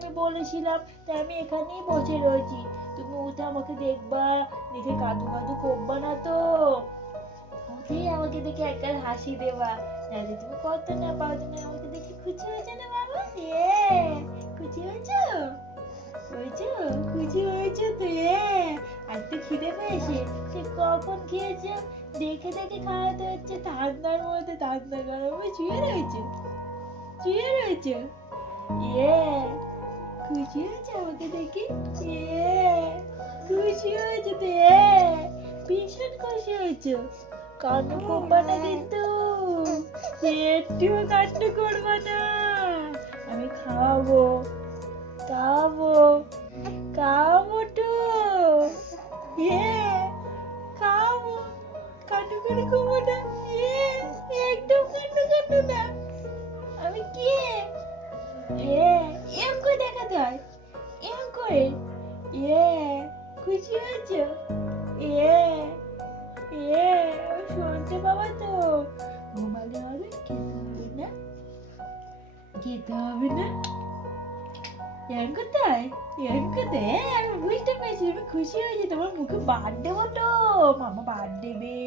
আমি বলেছিলাম, তাই আমি এখানেই বসে রয়েছি। তুমি উঠে আমাকে দেখবা, দেখে কাঁদু কাঁদু করবা না তো। উঠেই আমাকে দেখে একটা হাসি দেবা, যাতে তুমি কত না পাও। তুমি আমাকে দেখে খুশি হয়েছো না বাবা? খুশি হয়েছো? হয়েছো? খুশি হয়েছো তো? আর তো খিদে পেয়েছে, সে কখন খেয়েছো? দেখে দেখে খাওয়াতে হচ্ছে, ঠান্ডার মধ্যে ঠান্ডা গরমে শুয়ে রয়েছে, শুয়ে রয়েছে। খুশি হয়েছে আমাকে দেখে? খুশি হয়েছে তো? ভীষণ খুশি হয়েছে। কান্না করবা না কিন্তু, একটুও কান্না করবা না। আমি খাওয়াবো, খাওয়াবো, খাওয়াবো তো। খাওয়াবো, কান্না করে খাবো না। একদম কান্না করবো না। আমি কে? এম করে দেখাতে হয়, এম করে। খুশি হয়েছো? শুনতে পাবা তো? ঘুমালে হবে, খেতে হবে না, খেতে হবে না। এরকম কোথায়, এরকম কোথায়? আমি বুঝতে পেরেছি তুমি খুশি হয়েছি, তোমার মুখে বাদ দেবো তো। মামা বাদ দেবে,